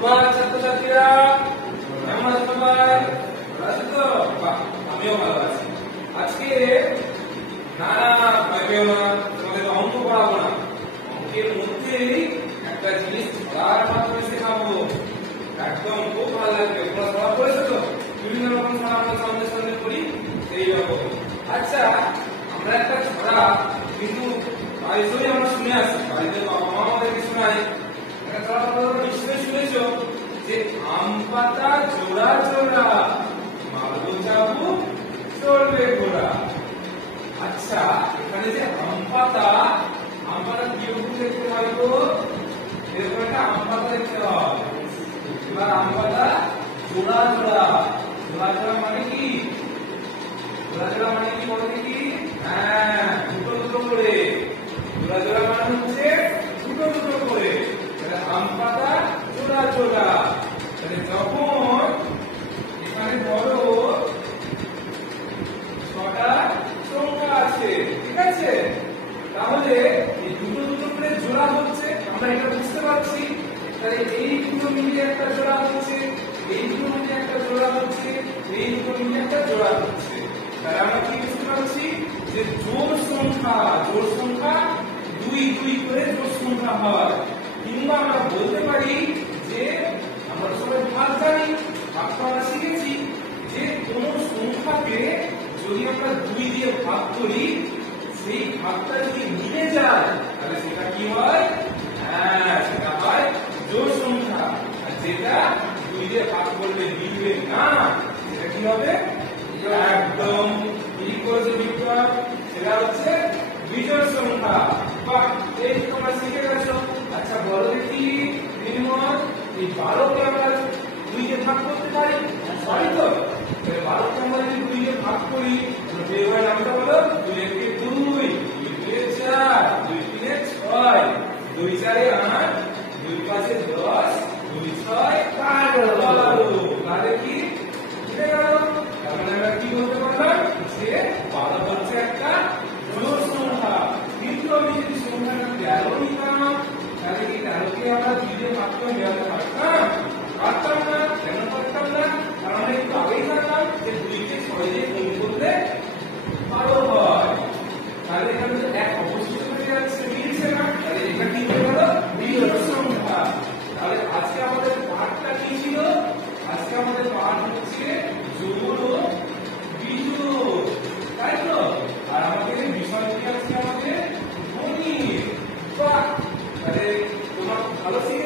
সুপ্রভাত ছাত্রছাত্রীরা, কেমন আছো সবাই? ভালো আছো তো? বাহ, আমিও ভালো আছি। আজকে না ভয় পেও না, তোমাদের অঙ্ক পড়াবো না। অঙ্কের মধ্যেই একটা জিনিস ধরার মাধ্যমে শেখাবো। একদম খুব ভালো লাগবে। তোমরা সবাই পড়েছো তো? বিভিন্ন রকম ছড়া আমরা সামনে সামনে করি, সেই রকম। আচ্ছা, আমরা একটা ছড়া কিন্তু প্রায়শই আমরা শুনে আসি, বাড়িতে বাবা মা আমাদেরকে শোনায়। একটা ছড়া তোমরা নিশ্চয়ই শুনেছো যে আম পাতা জোড়া জোড়া, মারবো চাবুক চলবে ঘোড়া। আচ্ছা, এখানে যে আম পাতা কিরকম দেখতে হয় গো? এরকম একটা আম পাতা দেখতে হয়। এবার আম পাতা জোড়া জোড়া, জোড়া জোড়া মানে কি? জোড়া জোড়া মানে কি বলো দেখি? হ্যাঁ, দুটো দুটো করে। জোড়া জোড়া মানে হচ্ছে দুটো দুটো করে। আম পাতা জোড়া জোড়া, যখন এখানে ধরো 6টা সংখ্যা আছে, ঠিক আছে? তাহলে এই দুটো দুটো করে জোড়া হচ্ছে, আমরা এটা বুঝতে পারছি। তাহলে এই দুটো মিলিয়ে একটা জোড়া হচ্ছে, এই দুটো মিলিয়ে একটা জোড়া হচ্ছে, এই দুটো মিলিয়ে একটা জোড়া হচ্ছে। তাহলে আমরা কি বুঝতে পারছি যে জোড় সংখ্যা দুই দুই করে জোড় সংখ্যা হয়। কিংবা আমরা বলতে পারি যে আমরা সবাই ভাগ জানি, ভাগটা আমরা শিখেছি যে কোন সংখ্যাকে যদি আমরা 2 দিয়ে ভাগ করি, সেই ভাগটা যদি মিলে যায় তাহলে সেটা কি হয়? হ্যাঁ, সেটা হয় জোড় সংখ্যা। আর যেটা 2 দিয়ে ভাগ করলে মিলবে না, সেটা কি হবে? একদম সেটা হচ্ছে বিজোড় সংখ্যা। বাহ, এই তোমরা শিখে গেছো। আচ্ছা বলো দেখি নির্মল, এই 12কে আমরা 2 দিয়ে ভাগ করতে পারি? পারি তো? 12কে আমরা যদি 2 দিয়ে ভাগ করি তাহলে পেয়ে যাবে নামটা বলো, 2 একে 2, 2 দুয়ে 4, 2 তিনে 6, 2 চারে 8, 2 পাঁচে 10, 2 ছয় 12। তাহলে কি বুঝে গেল? তার মানে আমরা কি বলতে পারলাম যে 12 হচ্ছে একটা জোড় সংখ্যা। কিন্তু আমি যদি সংখ্যাটা 13 নিতাম তাহলে কি 13কে আমরা 2 দিয়ে ভাগ করে মেলাতে পারতাম? পারতাম না। কেন পারতাম না? কারণ আমরা একটু আগেই জানলাম যে 2 কে 6 দিয়ে গুণ করলে 12 হয়। তাহলে এখানে তো এক অবশিষ্ট হয়ে যাচ্ছে, মিলছে না। তাহলে এটা কি হয়ে গেল? বিজোড় সংখ্যা। তাহলে আজকে আমাদের পাঠটা কি ছিল? আজকে আমাদের পাঠ হচ্ছে জোড় ও বিজোড়, তাই তো? আর আমাদের বিষয়টি আজকে আমাদের গণিত। বাহ, তাহলে তোমরা ভালো শিখেছো।